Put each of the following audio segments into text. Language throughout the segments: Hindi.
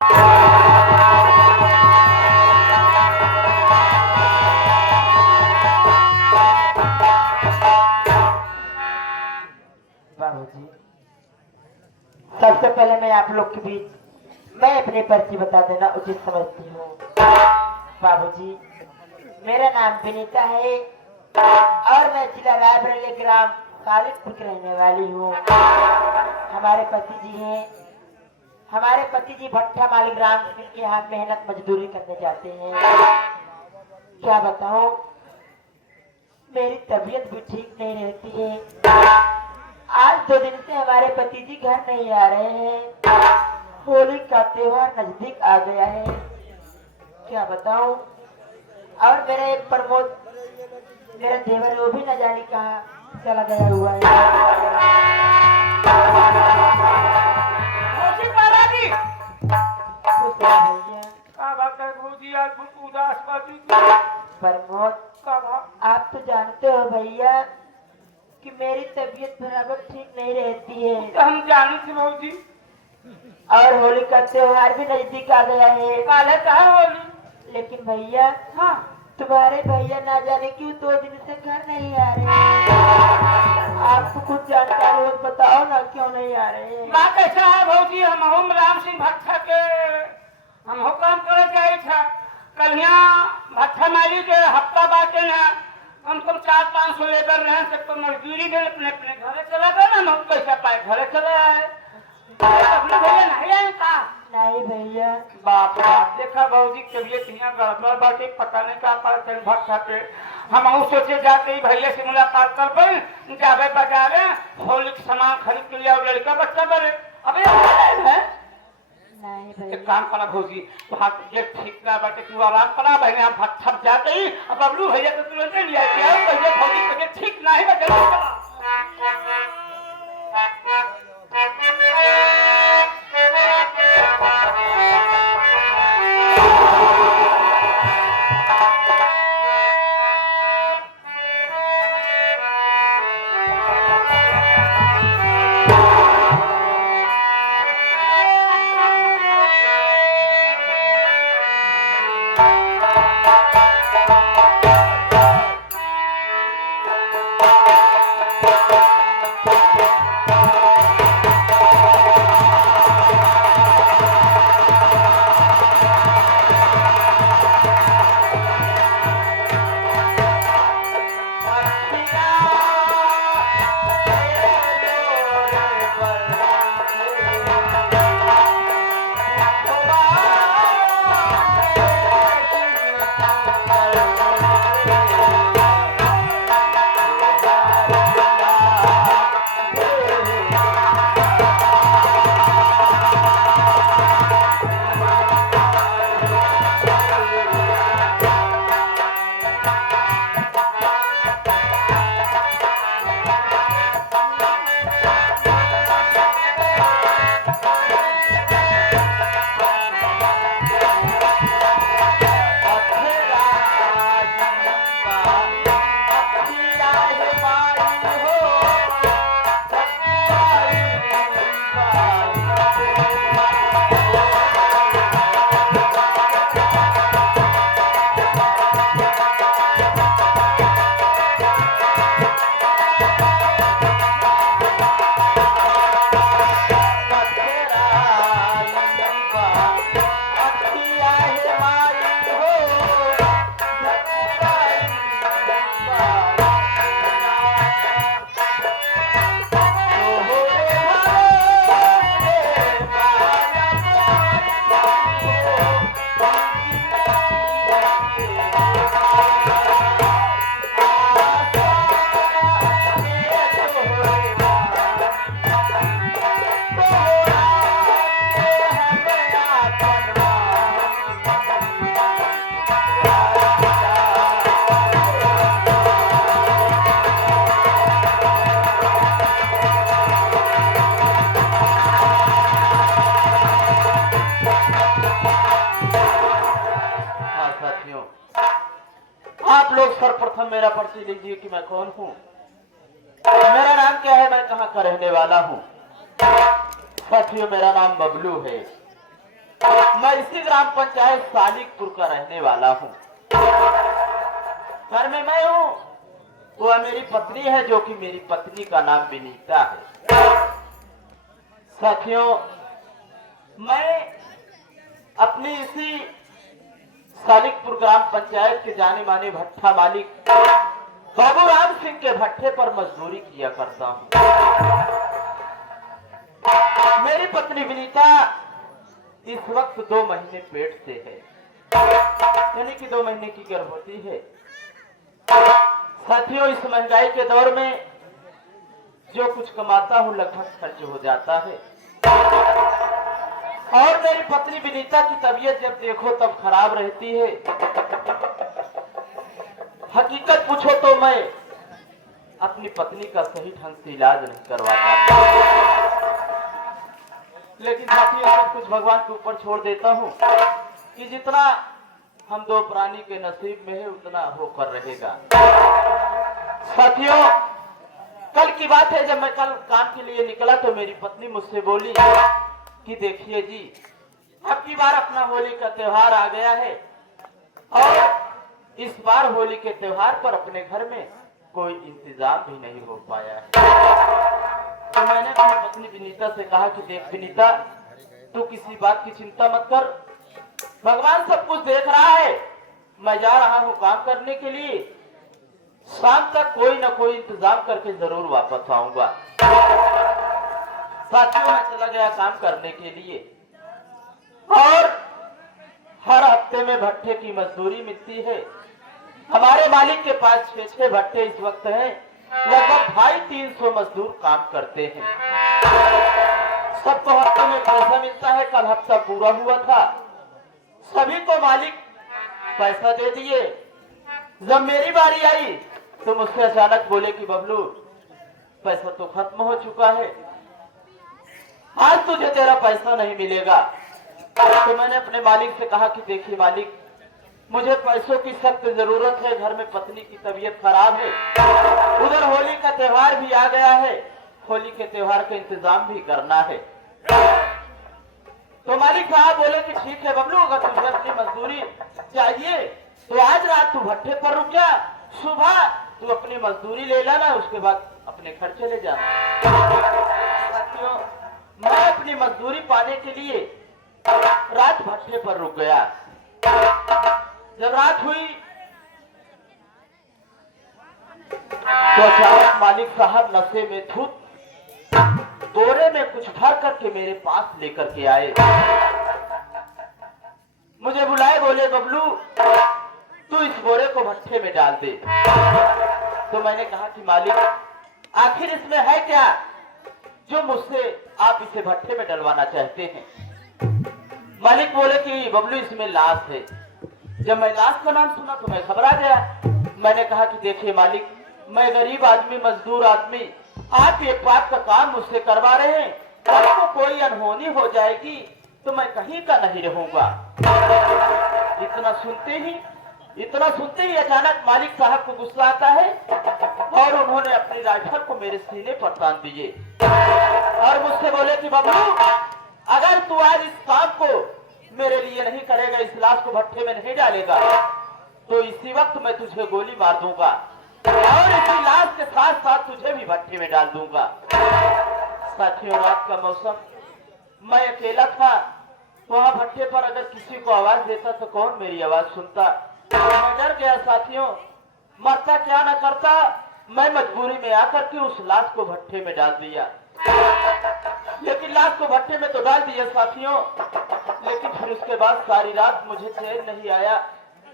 बाबूजी, सबसे पहले मैं आप लोग के बीच मैं अपनी परिचय बता देना उचित समझती हूँ। बाबूजी, मेरा नाम विनीता है और मैं जिला रायबरेली ग्राम सालिदपुर की रहने वाली हूँ। हमारे पति जी भट्टा माली ग्राम के यहाँ मेहनत मजदूरी करने जाते हैं। क्या बताऊं, मेरी तबीयत भी ठीक नहीं रहती है। आज 2 दिन से हमारे पति जी घर नहीं आ रहे हैं। होली का त्योहार नजदीक आ गया है। क्या बताऊं, और मेरा एक प्रमोद मेरा देवर है, वो भी न जाने कहाँ चला गया हुआ है। प्रमोद, आप तो जानते हो भैया कि मेरी तबीयत बराबर ठीक नहीं रहती है। तो हम जाने थे भाजी। और होली का त्योहार भी नजदीक आ गया है। काले कहा होली, लेकिन भैया, हाँ तुम्हारे भैया ना जाने क्यों 2 दिन से घर नहीं आ रहे हैं। आपको कुछ जानकारी हो तो बताओ ना, क्यों नहीं आ रहे हैं। बात ऐसा है भाजी, हम राम सिंह भट्टा के हम हो काम करे जाए था। कल यहाँ भट्टा माली के हफ्ता बाटे ना कम से कम 400-500 लेबर रहे, सबको मजदूरी गए, अपने अपने घरे चला गए ना। हम पैसा पाए घरे चले आए। अपने भैया नहीं आए का? नहीं भैया। बाप बाप, देखा भाजी तबियत यहाँ गड़बड़ बाटे, पता नहीं क्या पड़ा भट्टा पे। हम सोचे जाते ही भैया से मुलाकात कर पाए, जावे बाजारे होली के सामान खरीद के लिए और लड़का बच्चा बड़े। अबे है नहीं भैया। एक काम करा भौजी, वहाँ ये ठीक ना बाटे, तू आराम करा। बहने हम भट्टा जाते ही अब बबलू भैया को तुरंत ले आए। भैया भौजी तबियत ठीक ना है, आप लोग सर्वप्रथम मेरा परिचय लीजिए कि मैं कौन हूँ, मेरा नाम क्या है, मैं कहाँ का रहने वाला हूँ। साथियों, मेरा नाम बबलू है मैं इसी ग्राम पंचायत सालिकपुर का रहने वाला हूँ। घर में मैं हूँ, वह मेरी पत्नी है, जो कि मेरी पत्नी का नाम विनीता है। साथियों, मैं अपनी इसी सालिकपुर ग्राम पंचायत के जाने माने भट्ठा मालिक बाबू राम सिंह के भट्ठे पर मजदूरी किया करता हूँ। मेरी पत्नी विनीता इस वक्त 2 महीने पेट से है, यानी कि 2 महीने की गर्भवती है। साथियों, इस महंगाई के दौर में जो कुछ कमाता हूँ लगभग खर्च हो जाता है। और मेरी पत्नी विनीता की तबीयत जब देखो तब खराब रहती है। हकीकत पूछो तो मैं अपनी पत्नी का सही ढंग से इलाज नहीं करवा पाता, लेकिन साथियों सब कुछ भगवान के ऊपर छोड़ देता हूँ कि जितना हम 2 प्राणी के नसीब में है उतना होकर रहेगा। साथियों, कल की बात है, जब मैं कल काम के लिए निकला तो मेरी पत्नी मुझसे बोली कि देखिए जी, अब की बार अपना होली का त्योहार आ गया है और इस बार होली के त्योहार पर अपने घर में कोई इंतजाम भी नहीं हो पाया है। तो मैंने अपनी पत्नी विनीता से कहा कि देख विनीता, तू किसी बात की चिंता मत कर, भगवान सब कुछ देख रहा है। मैं जा रहा हूँ काम करने के लिए, शाम तक कोई ना कोई इंतजाम करके जरूर वापस आऊंगा। साथियों, मैं चला गया काम करने के लिए और हर हफ्ते में भट्ठे की मजदूरी मिलती है। हमारे मालिक के पास 6 भट्ठे इस वक्त हैं, लगभग 250-300 मजदूर काम करते हैं। सबको हफ्ते में पैसा मिलता है। कल हफ्ता पूरा हुआ था, सभी को मालिक पैसा दे दिए। जब मेरी बारी आई तो मुझसे अचानक बोले कि बबलू, पैसा तो खत्म हो चुका है, आज तुझे तेरा पैसा नहीं मिलेगा। तो मैंने अपने मालिक से कहा कि देखिए मालिक, मुझे पैसों की सख्त जरूरत है, घर में पत्नी की तबीयत खराब है, उधर होली का त्योहार भी आ गया है, होली के त्योहार का इंतजाम भी करना है। तो मालिक साहब बोले कि ठीक है बबलू, अगर तुझे अपनी मजदूरी चाहिए तो आज रात तू भट्ठे पर रुक जा, सुबह तू अपनी मजदूरी ले लेना, उसके बाद अपने घर चले जाना। साथियों, मैं अपनी मजदूरी पाने के लिए रात भट्ठे पर रुक गया। जब रात हुई तो अचानक मालिक साहब नशे में धुत बोरे में कुछ भर करके मेरे पास लेकर के आए। मुझे बुलाए, बोले बबलू तू इस बोरे को भट्ठे में डाल दे। तो मैंने कहा कि मालिक आखिर इसमें है क्या जो मुझसे आप इसे भट्ठे में डलवाना चाहते हैं। मालिक बोले कि बबलू इसमें लाश है। जब मैं लाश का नाम सुना तो मैं घबरा गया। मैंने कहा कि देखिए मालिक, मैं गरीब आदमी, मजदूर आदमी, आप एक बात का काम मुझसे करवा रहे हैं, आपको कोई अनहोनी हो जाएगी तो मैं कहीं का नहीं रहूंगा। इतना सुनते ही अचानक मालिक साहब को गुस्सा आता है और उन्होंने अपनी राइफल को मेरे सीने पर तान दिए और मुझसे बोले कि बबलू, अगर तू आज इस काम को मेरे लिए नहीं करेगा, इस लाश को भट्ठे में नहीं डालेगा, तो इसी वक्त मैं तुझे गोली मार दूंगा और इसी लाश के साथ साथ तुझे भी भट्ठे में डाल दूंगा। साथियों, रात का मौसम, मैं अकेला था वहां भट्ठे पर। अगर किसी को आवाज देता तो कौन मेरी आवाज सुनता। मैं डर गया साथियों, मरता क्या न करता। मैं मजबूरी में आकर के उस लाश को भट्ठे में डाल दिया। लेकिन लाश को भट्टे में तो डाल दिया साथियों, लेकिन फिर उसके बाद सारी रात मुझे चैन नहीं आया,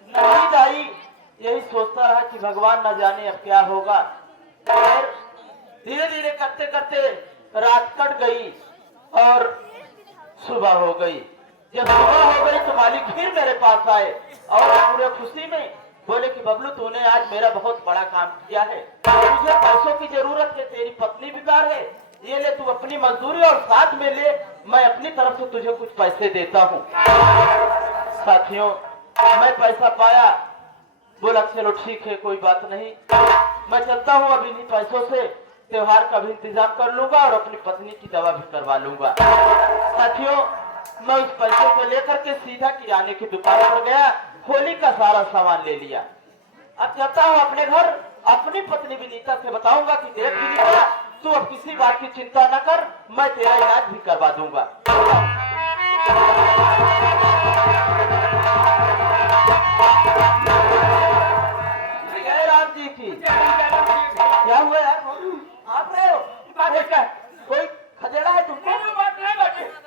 नींद आई। यही सोचता रहा कि भगवान न जाने अब क्या होगा। और धीरे धीरे करते करते रात कट गई और सुबह हो गई। जब सुबह हो गई तो मालिक फिर मेरे पास आए और पूरे खुशी में बोले कि बबलू, तूने आज मेरा बहुत बड़ा काम किया है, तुझे पैसों की जरूरत है, तेरी पत्नी बीमार है, ये ले तू अपनी मजदूरी और साथ में ले, मैं अपनी तरफ से तुझे कुछ पैसे देता हूँ। साथियों, मैं पैसा पाया, बोला चलो ठीक है, कोई बात नहीं, मैं चलता हूँ, अभी इन्हीं पैसों से त्योहार का भी इंतजाम कर लूंगा और अपनी पत्नी की दवा भी करवा लूंगा। साथियों, मैं उस पैसे को लेकर के सीधा किराने की दुकान पर गया, होली का सारा सामान ले लिया। अब चलता हूँ अपने घर, अपनी पत्नी विनीता से बताऊंगा कि देख विनीता, तू अब किसी बात की चिंता न कर, मैं तेरा इलाज भी करवा दूंगा। जय राम जी की। क्या हुआ यार, आप रहे हो? कोई खदेड़ा है तुमको?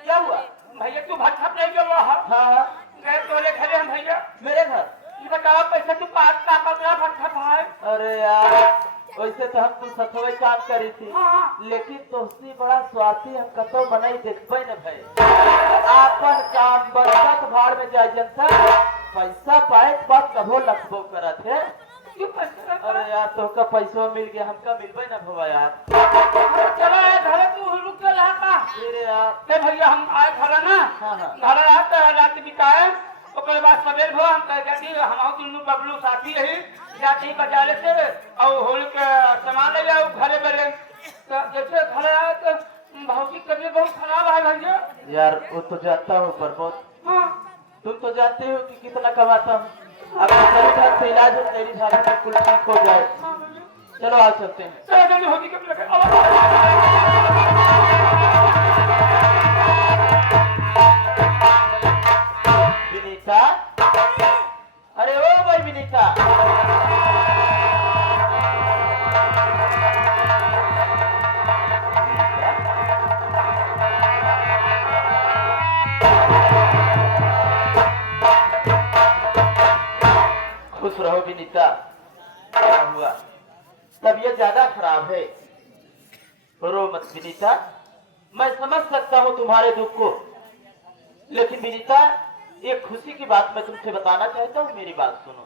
क्या हुआ भैया? तू भट्ठा पे जो हाँ हाँ गए तोरे घरे हम भैया। मेरे घर? ये बताओ पैसा तू पाँच का पकड़ा भट्ठा भाई। अरे यार, वैसे तो हम तुम सतवे काम करी थी, हाँ। लेकिन दोस्ती बड़ा स्वार्थी, हम कतो मनाई देखबे न भाई। आपन काम बरसत भाड़ में जाए जनता, पैसा पाए बात कभो लखबो करत है। क्यों पैसा? अरे यार, तो का पैसा मिल गया, हमका मिलबे न भवा यार। चलो यार घरे तू रुक के रहा का। अरे यार, ते भैया हम आए घर ना, हाँ, हाँ। घर आए तो रात बिताए, ओकर बाद सवेर भो हम कह जाती हम दुनू बबलू साथी रही जाती बाजारे से और होली के सामान ले जाओ घरे बेरे। तो जैसे घर आए तो भौजी तबीयत बहुत खराब है भैया। यार वो तो जानता हूँ प्रमोद, हाँ तुम तो जानते हो कि कितना कमाता हूँ। अब सही ढंग से इलाज हो, तेरी सारा बिल्कुल ठीक हो जाए। हाँ भैया। चलो आज चलते हैं। चलो जल्दी होली के लगे। विनीता, अरे ओ भाई विनीता, खुश रहो विनीता। क्या हुआ? तबीयत ज्यादा खराब है, रो मत विनीता। मैं समझ सकता हूँ तुम्हारे दुख को, लेकिन विनीता एक खुशी की बात मैं तुमसे बताना चाहता हूँ, मेरी बात सुनो।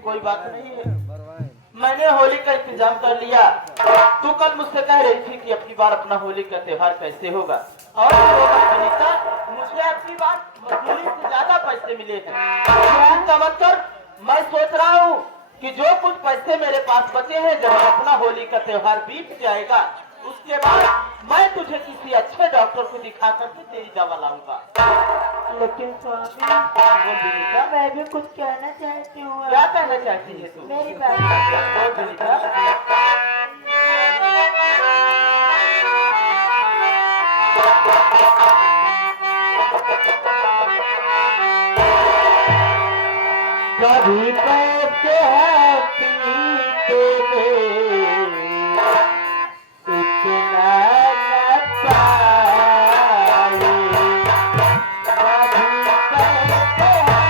कोई बात नहीं है, मैंने होली का इंतजाम कर लिया। तू कल मुझसे कह रही थी कि अपनी बार अपना होली का त्योहार कैसे होगा, और विनीता मुझे अपनी बार मजदूरी से ज्यादा पैसे मिले हैं। चिंता मत कर, मैं सोच रहा हूँ कि जो कुछ पैसे मेरे पास बचे हैं, जब अपना होली का त्योहार बीत जाएगा, उसके बाद मैं तुझे किसी अच्छे डॉक्टर को दिखा करके तेरी दवा लाऊंगा। लेकिन स्वामी, बोल विनीता, मैं भी कुछ कहना चाहती हूँ। क्या कहना चाहती है तू? मेरी बात बोल विनीता। कभी कहते हैं पीते में इतना न पाए, कभी कहते हैं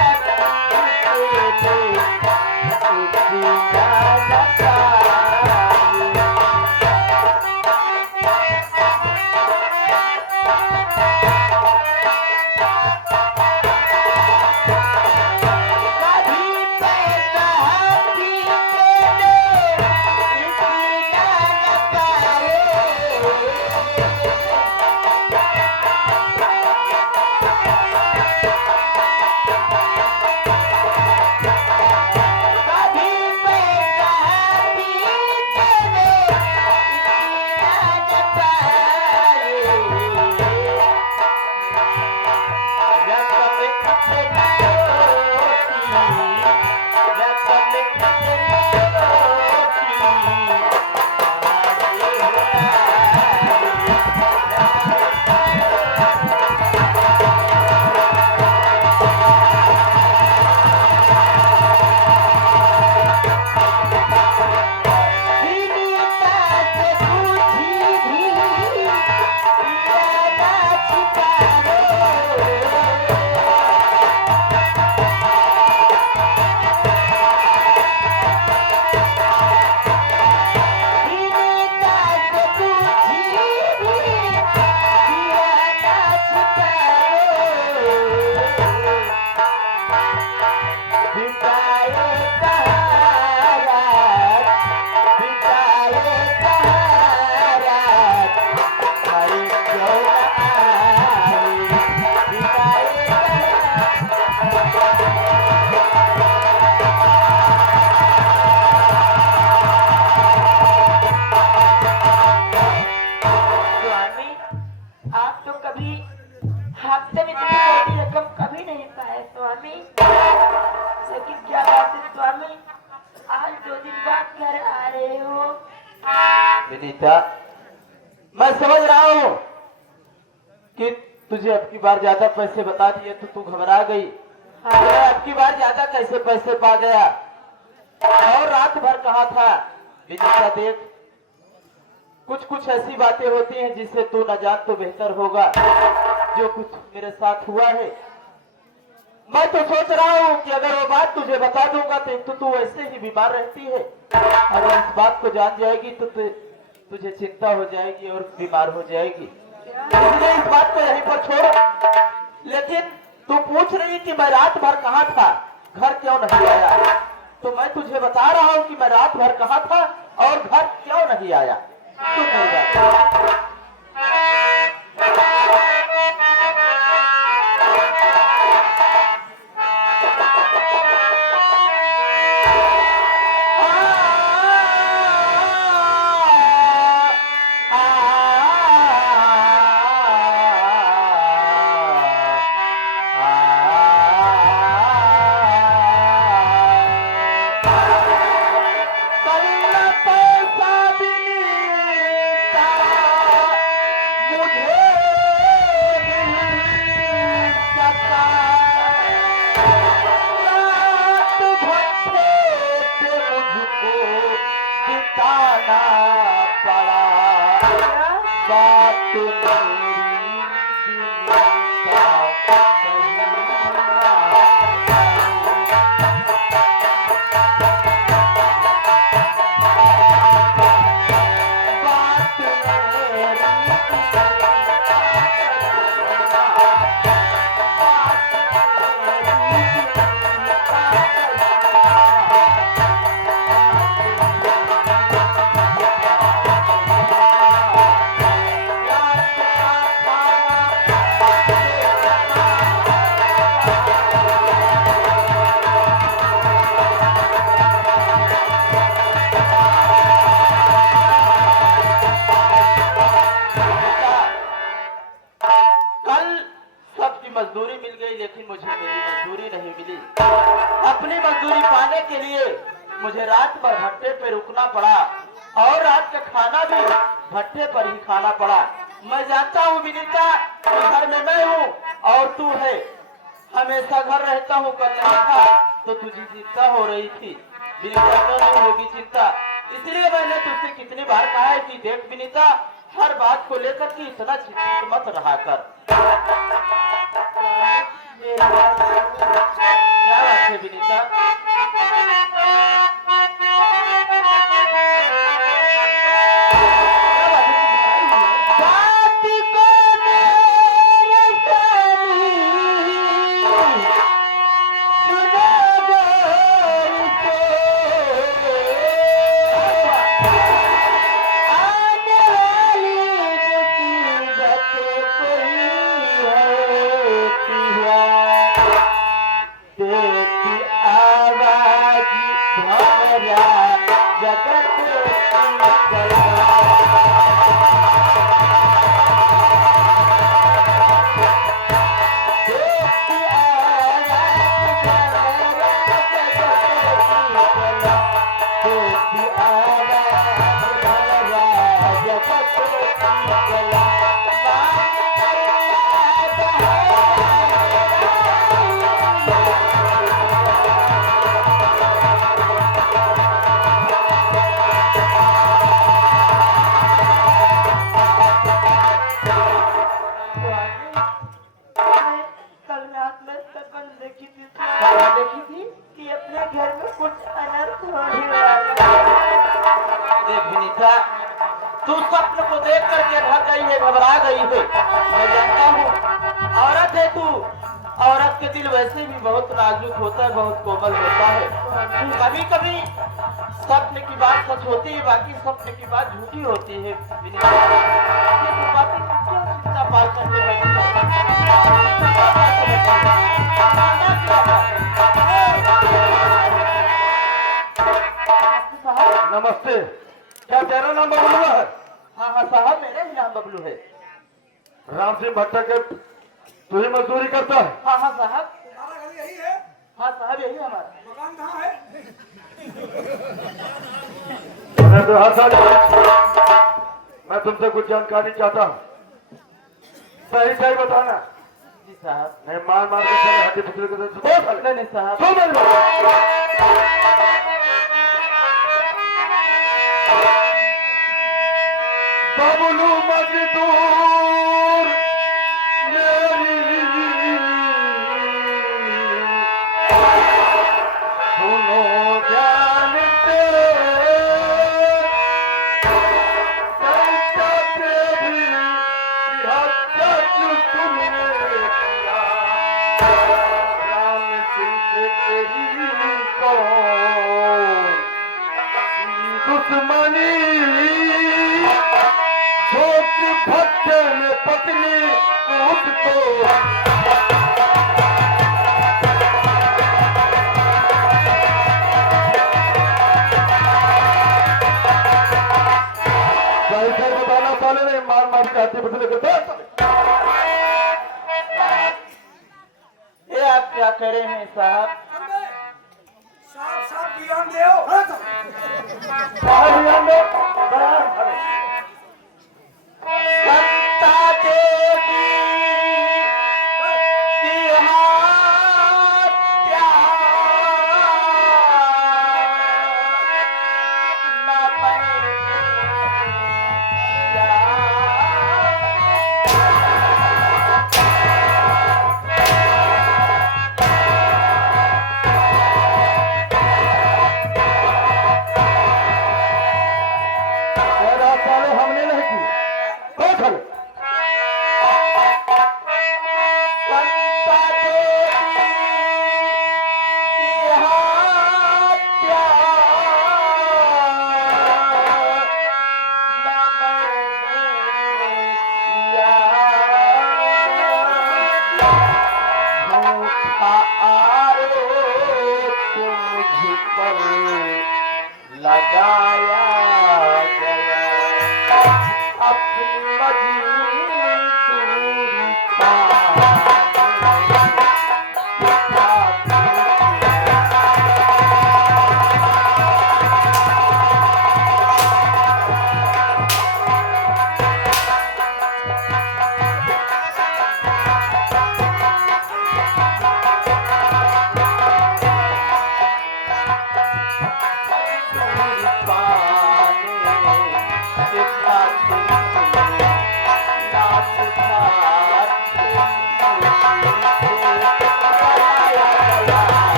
पीते में इतना न पाए। आप तो कभी हफ्ते में इतनी मोटी रकम कभी नहीं पाए स्वामी। लेकिन क्या बात है स्वामी, आज 2 दिन बाद घर आ रहे हो। विनीता, मैं समझ रहा हूँ कि तुझे अब की बार ज्यादा पैसे बता दिए तो तू घबरा गई। हाँ। अब की बार ज्यादा कैसे पैसे पा गया और रात भर कहा था। विनीता देख, कुछ कुछ ऐसी बातें होती हैं जिससे तू न जान तो बेहतर होगा। जो कुछ मेरे साथ हुआ है, मैं तो सोच रहा हूँ कि अगर वो बात तुझे बता दूंगा तो तू ऐसे ही बीमार रहती है। अगर इस बात को जान जाएगी तो तुझे चिंता हो जाएगी और बीमार हो जाएगी। इसलिए इस बात को यहीं पर छोड़। लेकिन तू पूछ रही कि मैं रात भर कहाँ था, घर क्यों नहीं आया, तो मैं तुझे बता रहा हूँ कि मैं रात भर कहाँ था और घर क्यों नहीं आया। तो मेरी बात मजदूरी मिल गई, लेकिन मुझे मेरी मजदूरी नहीं मिली। अपनी मजदूरी पाने के लिए मुझे रात भर भट्टे पे रुकना पड़ा और रात का खाना भी भट्टे पर ही खाना पड़ा। मैं जानता हूँ विनीता, घर में मैं हूँ और तू है। हमेशा घर रहता हूँ, कल नहीं था तो तुझे चिंता हो रही थी, विनीता को नहीं होगी चिंता। इसलिए मैंने तुझसे कितनी बार कहा है कि देख विनीता, हर बात को लेकर के इतना चिंतित मत रहा कर। क्या बात है विनीता? देखी थी कि अपने घर में कुछ अनर्थ होने वाला है। देख विनीता, तू स्वप्न को देख करके डर गई है, घबरा गई है। मैं जानता हूँ, औरत है तू, औरत के दिल वैसे भी बहुत नाजुक होता है, बहुत कोमल होता है। कभी कभी स्वप्न की बात सच होती है, बाकी स्वप्न की बात झूठी होती है। विनीता, ये सब बातें क्यों चिंता पाल करके बैठी नमस्ते, क्या तेरा नाम बबलू है? हाँ हाँ साहब, मेरा ही नाम बबलू है। राम सिंह भट्टा के तू ही मजदूरी करता है? हाँ हाँ साहब। हमारा घर यही है। हाँ साहब, यही हमारा मकान कहाँ है? मैं तो हर साल मैं तुमसे कुछ जानकारी चाहता हूँ, सही सही बताना। जी साहब। नहीं मार मार के चले हड्डी पुतले को नहीं नहीं साहब। तो मेरी बात। बबलू मजदूर मेरी सुनो ज्ञान दुश्मनी भट्टे में पत्नी उसको सही बताना साले ने मार मार के हाथी बदले के ये आप क्या कह रहे हैं साहब? साफ साफ बयान दो। संता देवी की हत्या न मैंने साले हमने नहीं की। संता देवी की हत्या न मैंने किया। झूठा आरोप मुझ पर लगाया गया, अपनी मजबूरी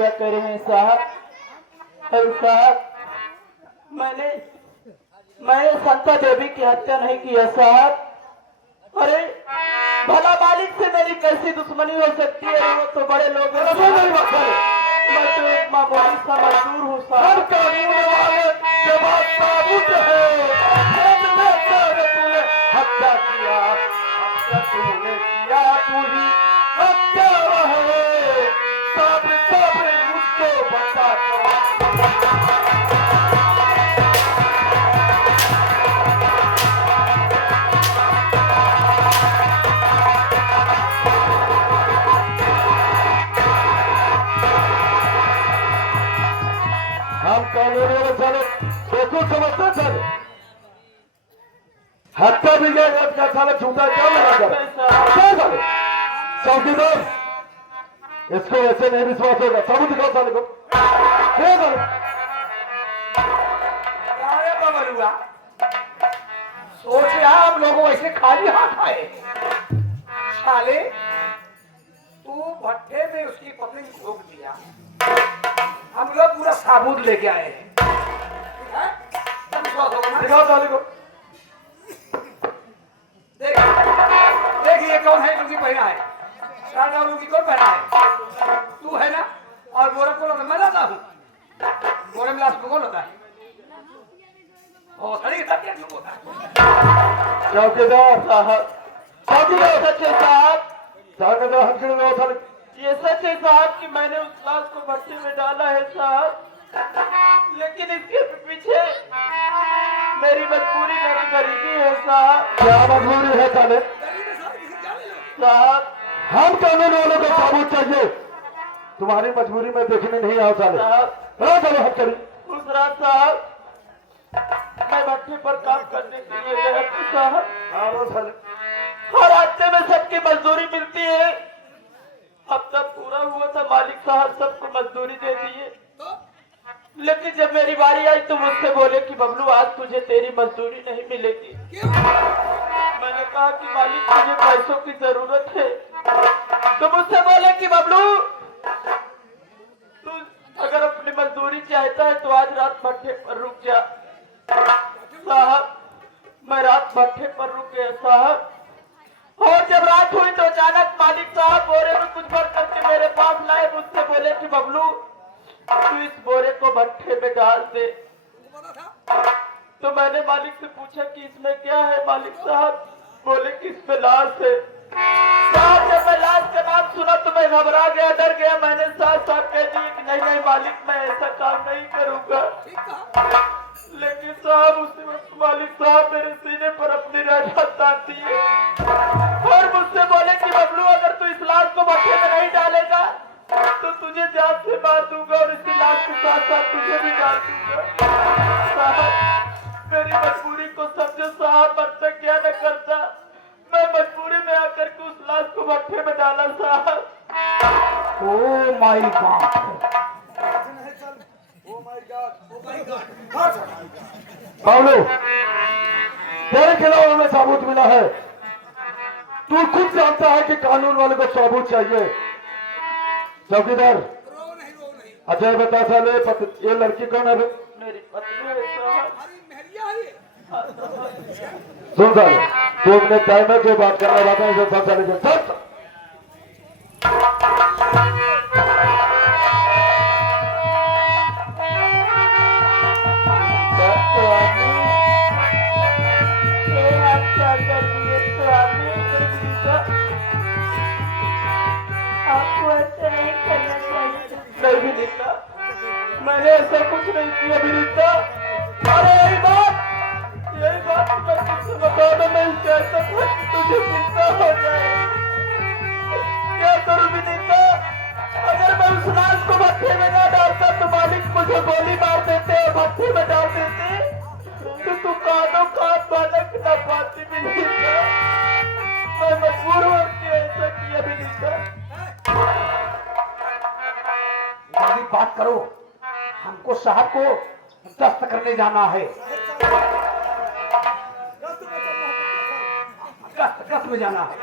क्या कह रहे हैं साहब। अरे साहब, मैंने संता देवी की हत्या नहीं किया साहब। अरे भला मालिक से मेरी कैसी दुश्मनी हो सकती है, वो तो बड़े लोग हैं। मैं तो एक मामूली सा मजदूर हूँ साहब। कानून वाले के बाद साबुत है, तूने हत्या किया, हत्या तूने किया, तू ही हत्या है। सब मुझको बता हम कानून वाले साले बिल्कुल समझते साले। हत्या भी गए अपना साले झूठा क्या लगा कर क्या साले। चौकीदार, इसको ऐसे नहीं विश्वास होगा, सबूत दिखाओ साले को क्या साले। अरे बबलुआ, सोच रहा हम लोगों ऐसे खाली हाथ आए। साले तू भट्टे में उसकी पत्नी को ठोक दिया, हम लोग पूरा साबुत लेके आए हैं। ठीक है? तब विश्वास होगा ना? दिखाओ साले को। देख देख ये कौन है, लुंगी पहना है, शर्ट और लुंगी कौन पहना है? तू है ना। और गोरा कौन होता है? मैं लाता हूँ। गोरे में लास्ट में कौन होता है? ओ सड़ी तक क्या क्यों होता है? चौकीदार साहब, चौकीदार सच है साहब। चौकीदार हम खड़े रहो साले। ये सच है साहब कि मैंने उस लाश को भट्टी में डाला है साहब, लेकिन इसके पीछे मेरी मजबूरी नहीं गरीबी है साहब। क्या मजबूरी है साले। साहब हम कानून वालों को सबूत चाहिए, तुम्हारी मजबूरी में देखने नहीं आओ साले। साहब हाँ चलो हम चलिए। उस रात साहब मैं भट्टी पर काम करने के लिए गया था साहब। आओ साले। हर हफ्ते में सबकी मजदूरी मिलती है। हफ्ता पूरा हुआ था, मालिक साहब सबको मजदूरी दे दिए, लेकिन जब मेरी बारी आई तो मुझसे बोले कि बबलू आज तुझे तेरी मजदूरी नहीं मिलेगी। मैंने कहा कि मालिक मुझे पैसों की जरूरत है। तो मुझसे बोले कि बबलू तू अगर अपनी मजदूरी चाहता है तो आज रात भट्टे पर रुक जा। साहब मैं रात भट्टे पर रुक गया साहब, और जब रात हुई तो अचानक मालिक साहब बोरे में कुछ भर करके मेरे पास लाए। मुझसे बोले कि बबलू तू इस बोरे को भट्टे में डाल दे। तो मैंने मालिक से पूछा कि इसमें क्या है। मालिक साहब बोले कि इसमें लाश है। साहब जब मैं लाश का नाम सुना तो मैं घबरा गया, डर गया। मैंने साफ साफ कह दिया कि नहीं नहीं मालिक मैं ऐसा काम नहीं करूंगा। लेकिन साहब उसी वक्त मालिक साहब मेरे सीने पर अपनी राइफल तान दिए और मुझसे बोले कि बबलू अगर तू इस लाश को भट्टे में नहीं डालेगा तो तुझे जान से मार दूंगा और इस लाश के साथ साथ तुझे भी डाल दूंगा। साहब मेरी मजबूरी को समझो साहब, अब तक क्या न करता। मैं मजबूरी में आकर के उस लाश को भट्टे में डाला साहब। ओ माय गॉड, बाबलू तेरे खिलाफ हमें सबूत मिला है। तू खुद जानता है कि कानून वाले को सबूत चाहिए। चौकीदार अजय बता साले ये लड़की कौन है? मेरी पत्नी है साहब। सुन साले 2 मिनट टाइम है, जो बात करना बात है सब साले के सब। आपको ऐसा नहीं करना चाहिए। नहीं विनीता, मैंने ऐसा कुछ नहीं किया विनीता। अरे यही बात मैं तुझसे बताना नहीं चाहता था कि तुझे चिंता हो जाए। क्या करूं विनीता, अगर मैं उस लाश को भट्टे में न डालता तो मालिक मुझे गोली मार देते और भट्टे में डाल देते तो तू कानों का बालक न पाती विनीता। मैं मजबूर हूं कि ऐसा किया विनीता। जल्दी बात करो, हमको साहब को दस्त करने जाना है। गस्त में जाना है।